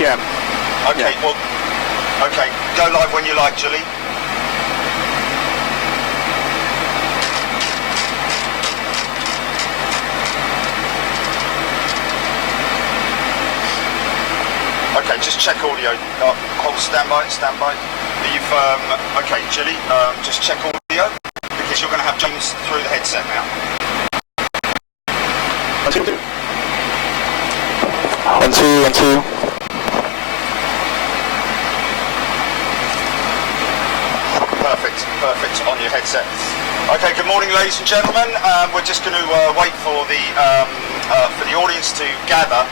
Yeah. Okay, well, okay, go live when you like, Julie. Okay, just check audio. Hold standby. You've okay, Julie. Just check audio because you're going to have James through the headset now. 1, 2. 1, 2, 1, 2. Perfect on your headset. Okay, good morning, ladies and gentlemen. We're just going to wait for the audience to gather.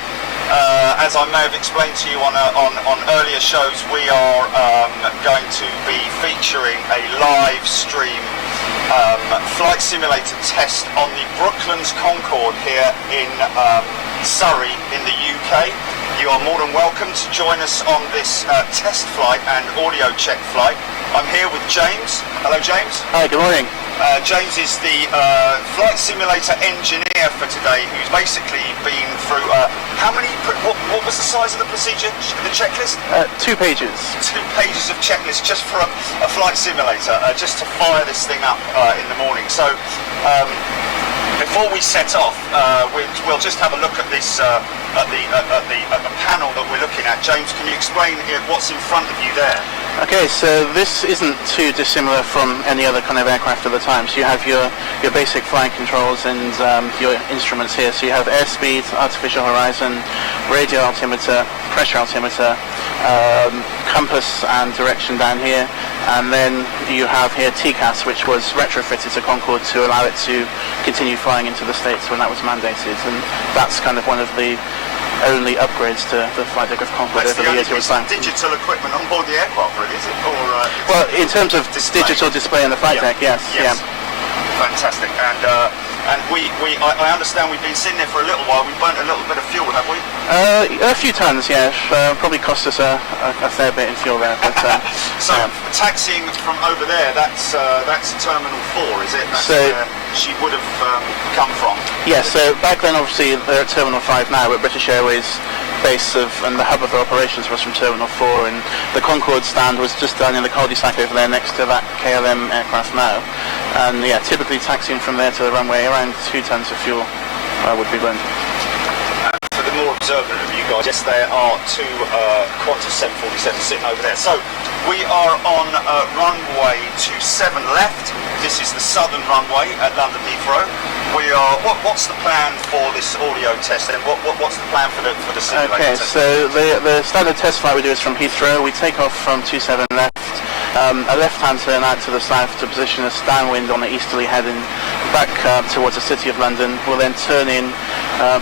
As I may have explained to you on earlier shows, we are going to be featuring a live stream flight simulator test on the Brooklands Concorde here in Surrey in the UK. You are more than welcome to join us on this test flight and audio check flight. I'm here with James. Hello, James. Hi, good morning. James is the flight simulator engineer for today, who's basically been through how many? What was the size of the procedure? The checklist? 2 pages. 2 pages of checklist just for a flight simulator, just to fire this thing up in the morning. So before we set off, we'll just have a look at this at the panel that we're looking at. James, can you explain what's in front of you there? Okay, so this isn't too dissimilar from any other kind of aircraft at the time. So you have your basic flying controls and your instruments here. So you have airspeed, artificial horizon, radio altimeter, pressure altimeter, compass and direction down here, and then you have here TCAS, which was retrofitted to Concorde to allow it to continue flying into the States when that was mandated, and that's kind of one of the only upgrades to the flight deck of Concorde over the years. Digital equipment on board the aircraft, really, is it? Or, well, in terms of digital display on the flight deck, yes. Yeah. Fantastic. And I understand we've been sitting there for a little while. We've burnt a little bit of fuel, have we? A few tons, yeah. Probably cost us a fair bit in fuel there. But, so taxiing from over there, that's Terminal 4, is it? That's where she would have come from. Yes. So back then, obviously, they're at Terminal 5 now, but British Airways base and the hub of their operations was from Terminal 4, and the Concorde stand was just down in the cul-de-sac over there next to that KLM aircraft now. And yeah, typically taxiing from there to the runway, around 2 tons of fuel would be burned. For the more observant of you guys, yes, there are 2 Qantas 747s sitting over there. So we are on runway 27 left. This is the southern runway at London Heathrow. We are. What's the plan for this audio test? And what's the plan for the simulator? Okay, so the standard test flight we do is from Heathrow. We take off from 27 left. A left-hand turn out to the south to position us downwind on the easterly heading back towards the city of London. We'll then turn in,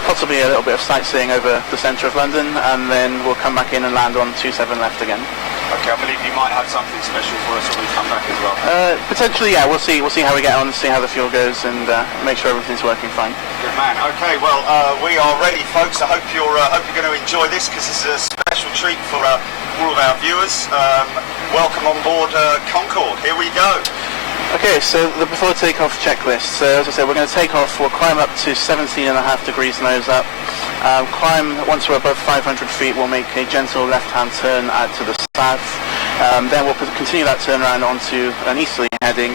possibly a little bit of sightseeing over the centre of London, and then we'll come back in and land on 27 left again. Okay, I believe you might have something special for us when we come back as well. Potentially, yeah. We'll see how we get on, see how the fuel goes, and make sure everything's working fine. Good man. Okay, well, we are ready, folks. I hope you're going to enjoy this, because it's a special treat for all of our viewers. Welcome on board Concorde. Here we go. Okay, so the before takeoff checklist. So as I said, we're going to take off. We'll climb up to 17.5 degrees nose up. Climb, once we're above 500 feet, we'll make a gentle left-hand turn out to the south. Then we'll continue that turn around onto an easterly heading.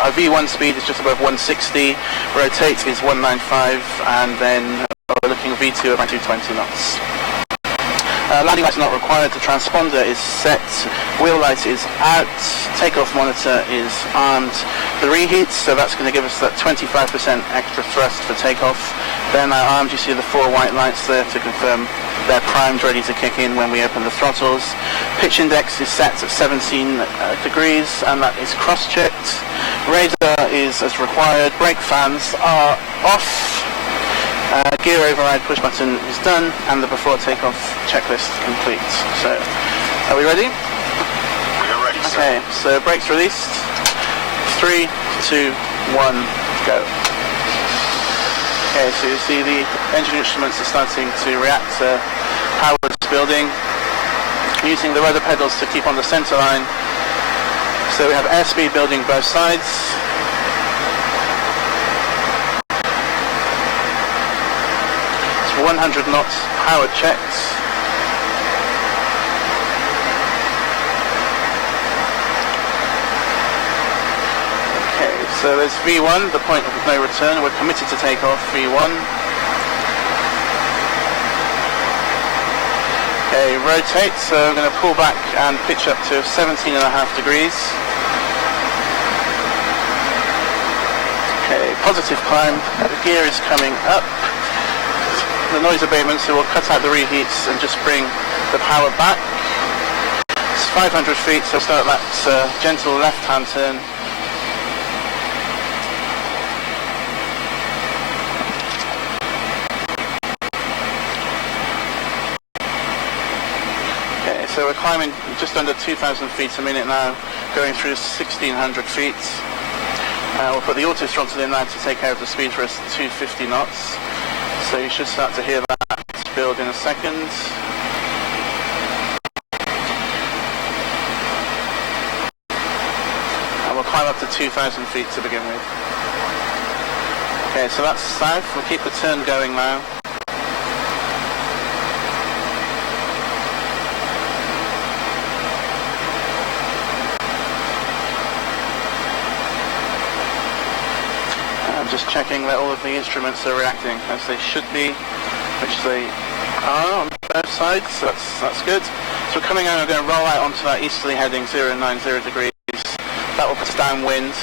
Our V1 speed is just above 160, rotate is 195, and then we're looking at V2 around 220 knots. Landing lights are not required, the transponder is set, wheel light is out, takeoff monitor is armed. The reheat, so that's going to give us that 25% extra thrust for takeoff. Then armed, you see the 4 white lights there to confirm they're primed, ready to kick in when we open the throttles. Pitch index is set at 17 degrees, and that is cross-checked. Radar is as required, brake fans are off. Gear override push button is done, and the before takeoff checklist complete. So, are we ready? We are ready, sir. Okay, so brakes released. 3, 2, 1, go. Okay, so you see the engine instruments are starting to react to how it's building. Using the rudder pedals to keep on the center line. So we have airspeed building both sides. 100 knots, power checked. So there's V1, the point of no return. We're committed to take off V1. Okay, rotate, so I'm going to pull back and pitch up to 17.5 degrees. Okay, positive climb, the gear is coming up. The noise abatement, so we'll cut out the reheats and just bring the power back. It's 500 feet, so start that gentle left-hand turn. So we're climbing just under 2,000 feet a minute now, going through 1,600 feet. We'll put the auto throttle in now to take care of the speed for us, 250 knots. So you should start to hear that build in a second. And we'll climb up to 2,000 feet to begin with. Okay, so that's south. We'll keep the turn going now. Just checking that all of the instruments are reacting as they should be, which they are on both sides, so that's good. So we're coming out, we're going to roll out onto that easterly heading 090 degrees. That will put us downwind,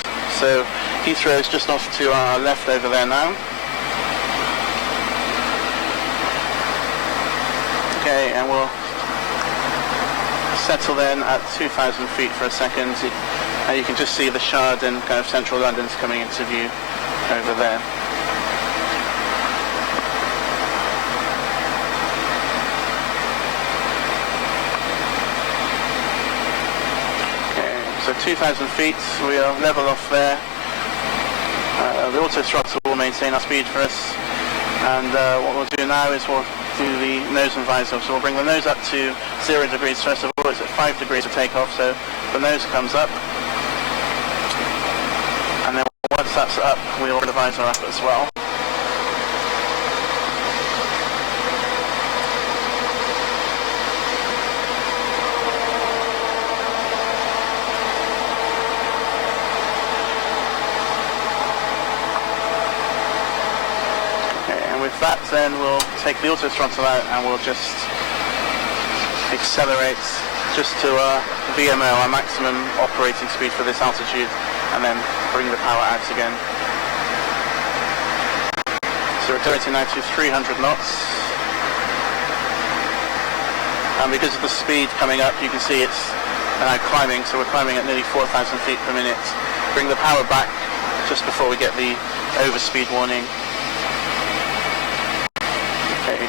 so Heathrow is just off to our left over there now. Okay, and we'll settle then at 2,000 feet for a second. You can just see the Shard and kind of central London's coming into view over there. Okay, so 2,000 feet, we are level off there. The auto throttle will maintain our speed for us, and what we'll do now is we'll do the nose and visor. So we'll bring the nose up to 0 degrees first of all. It's at 5 degrees of takeoff, so the nose comes up. And then once that's up, we'll bring the visor up as well. Okay, and with that then we'll take the auto throttle out and we'll just accelerate just to our VMO, our maximum operating speed for this altitude, and then bring the power out again. So we're accelerating now to 300 knots. And because of the speed coming up, you can see it's now climbing, so we're climbing at nearly 4,000 feet per minute. Bring the power back just before we get the overspeed warning. Okay.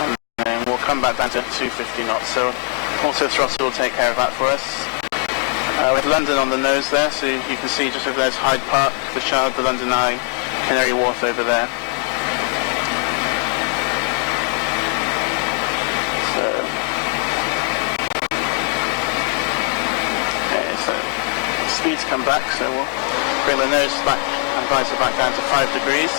And then we'll come back down to 250 knots. So auto throttle will take care of that for us. With London on the nose there, so you can see just over there's Hyde Park, the Shard, the London Eye, Canary Wharf over there. So, okay, so speeds come back, so we'll bring the nose back and visor back down to 5 degrees.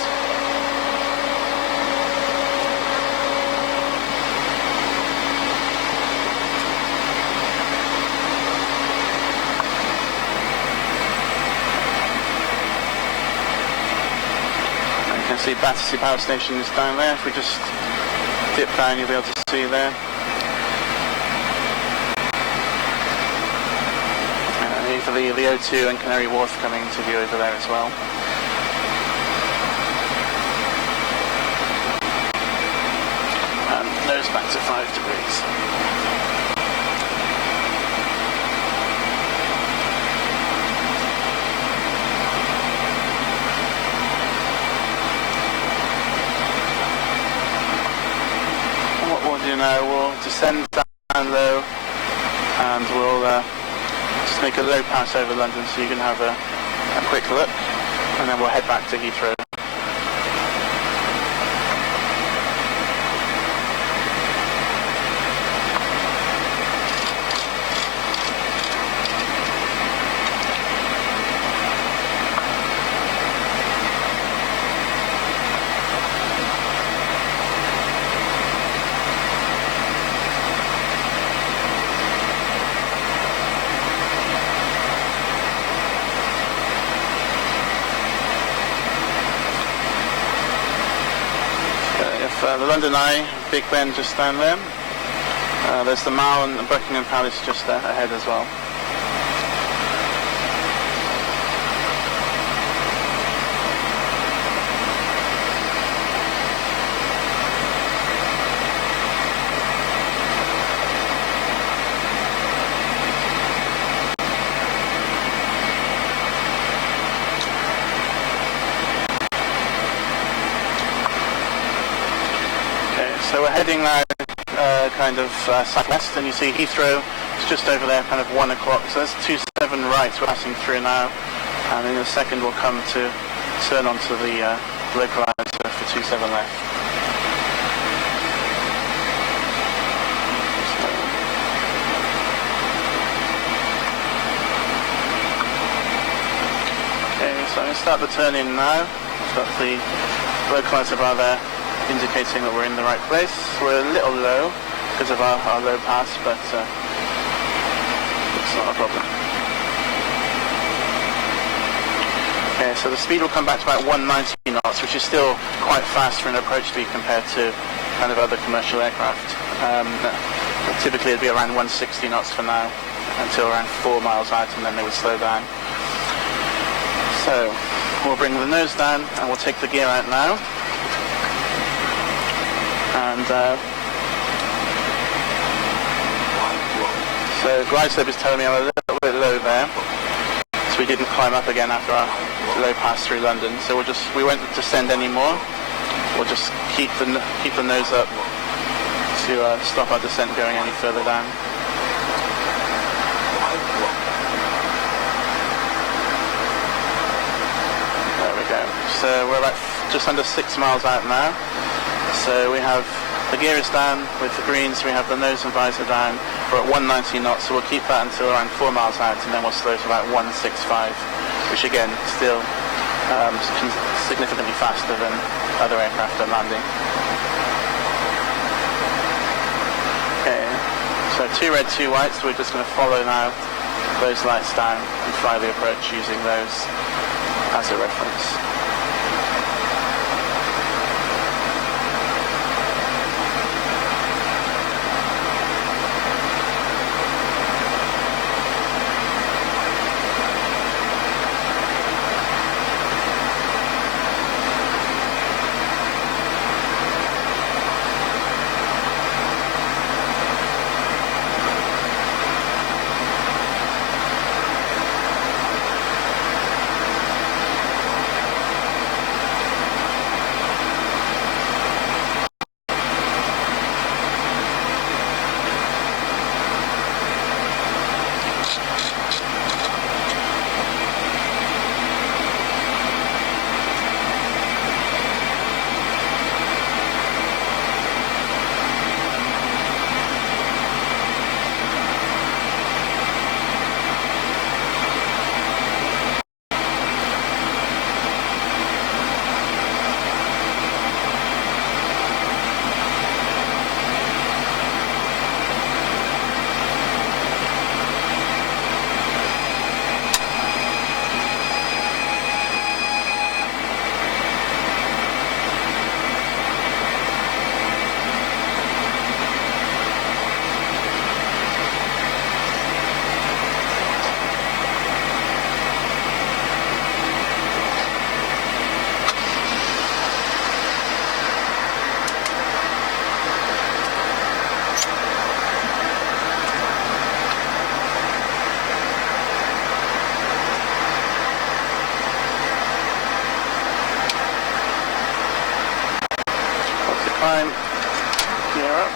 See Battersea Power Station is down there. If we just dip down, you'll be able to see there. For the O2 and Canary Wharf coming into view over there as well. And nose back to 5 degrees. Now we'll descend down low and we'll just make a low pass over London so you can have a quick look, and then we'll head back to Heathrow. the London Eye, Big Ben just down there. There's the Mall and the Buckingham Palace just ahead as well. So we're heading now kind of southwest, and you see Heathrow, it's just over there, kind of 1 o'clock. So that's 27 right we're passing through now, and in a second we'll come to turn onto the localizer for 27 left. Okay, so I'm going to start the turn in now. I've got the localizer bar there indicating that we're in the right place. We're a little low because of our low pass, but it's not a problem. Okay, so the speed will come back to about 190 knots, which is still quite fast for an approach speed compared to kind of other commercial aircraft. Typically it'd be around 160 knots for now, until around 4 miles out, and then they would slow down. So we'll bring the nose down and we'll take the gear out now. And so glide slope is telling me I'm a little bit low there, so we didn't climb up again after our low pass through London. So we won't descend anymore. We'll just keep the nose up to stop our descent going any further down. There we go. So we're about just under 6 miles out now. So we have the gear is down with the greens, we have the nose and visor down. We're at 190 knots, so we'll keep that until around 4 miles out, and then we'll slow to about 165, which again, still significantly faster than other aircraft at landing. Okay, so 2 red, 2 white, so we're just going to follow now those lights down and fly the approach using those as a reference. Climb, gear up.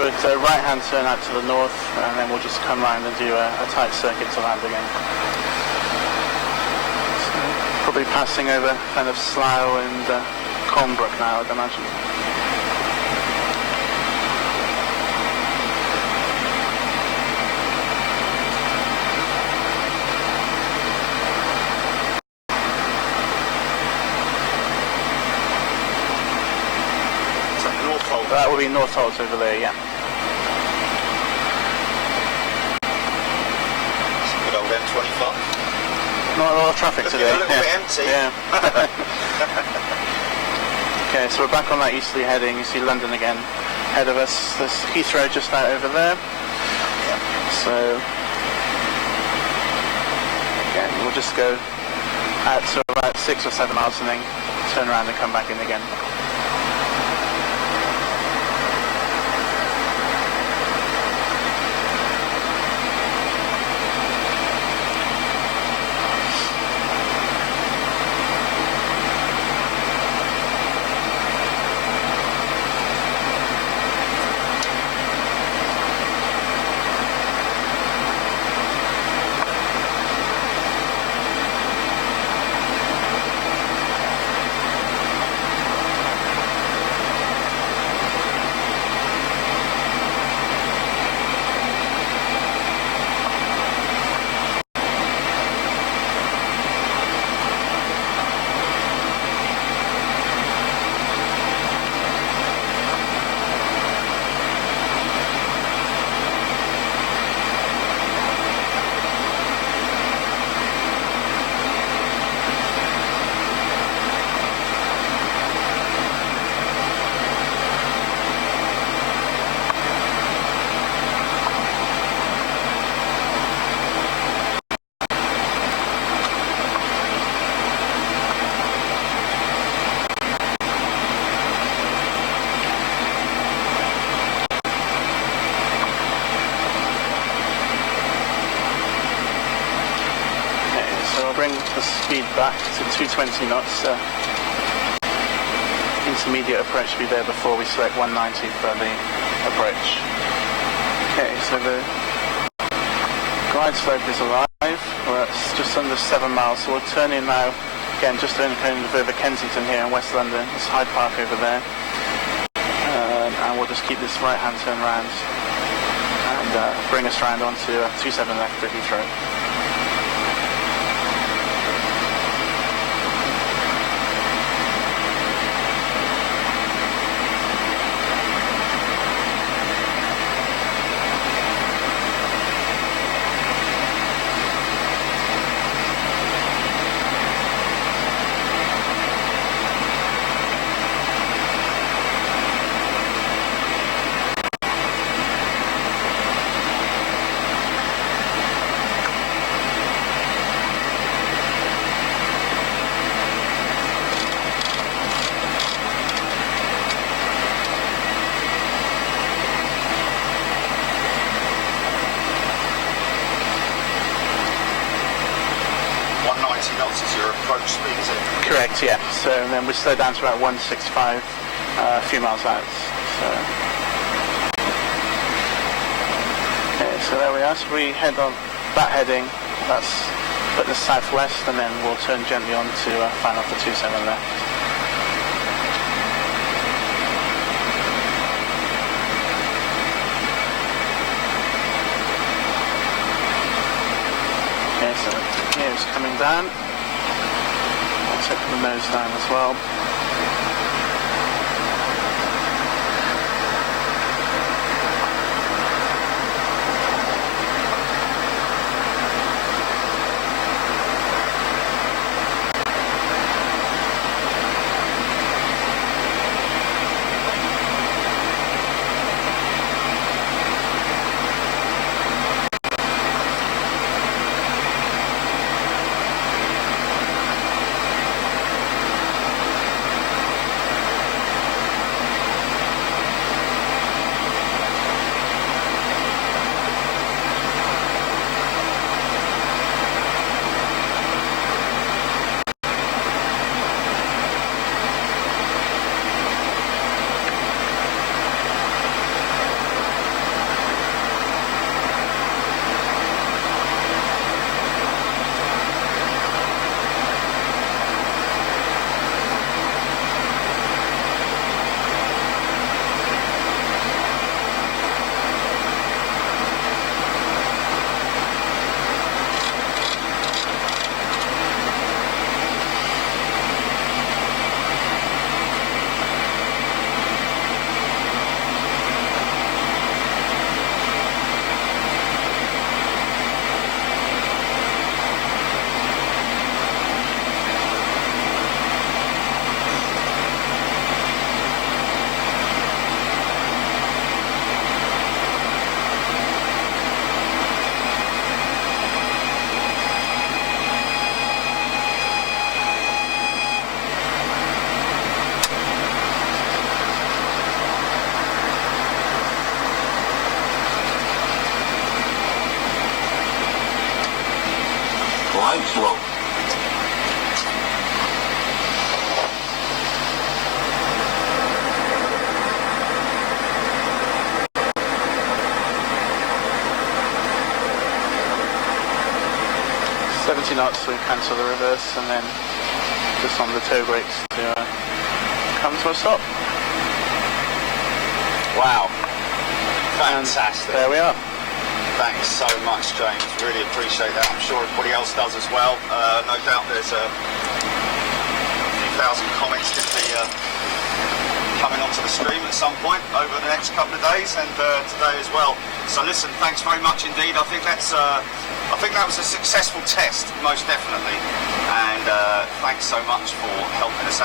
It's a right-hand turn out to the north, and then we'll just come round and do a tight circuit to land again. So, probably passing over kind of Slough and Colnbrook now, I'd imagine. Northolt. That will be Northolt over there, yeah. It's a good old M25. Not a lot of traffic Looking today. a little bit empty. Yeah. Okay, so we're back on that easterly heading. You see London again ahead of us. There's Heathrow just out over there. So again, we'll just go out to about 6 or 7 miles and then turn around and come back in again. Bring the speed back to 220 knots. Intermediate approach will be there before we select 190 for the approach. Okay, so the glide slope is alive. We're at just under 7 miles, so we'll turn in now. Again, just in kind of over Kensington here in West London. There's Hyde Park over there, and we'll just keep this right-hand turn round and bring us round onto 27 left to Heathrow. Knots is your approach speed, is it? Correct, yeah. So then we slow down to about 165 a few miles out. So, okay, so there we are. So we head on that heading. That's putting us southwest, and then we'll turn gently on to final for 27 left. Okay, so here is coming down. I'll take the nose down as well. right slope. Knots to cancel the reverse, and then just on the toe brakes to come to a stop. Wow, fantastic. And there we are. Thanks so much, James. Really appreciate that. I'm sure everybody else does as well. No doubt there's a few thousand comments going to be coming onto the stream at some point over the next couple of days, and today as well. So listen, thanks very much indeed. I think that was a successful test, most definitely. And thanks so much for helping us out.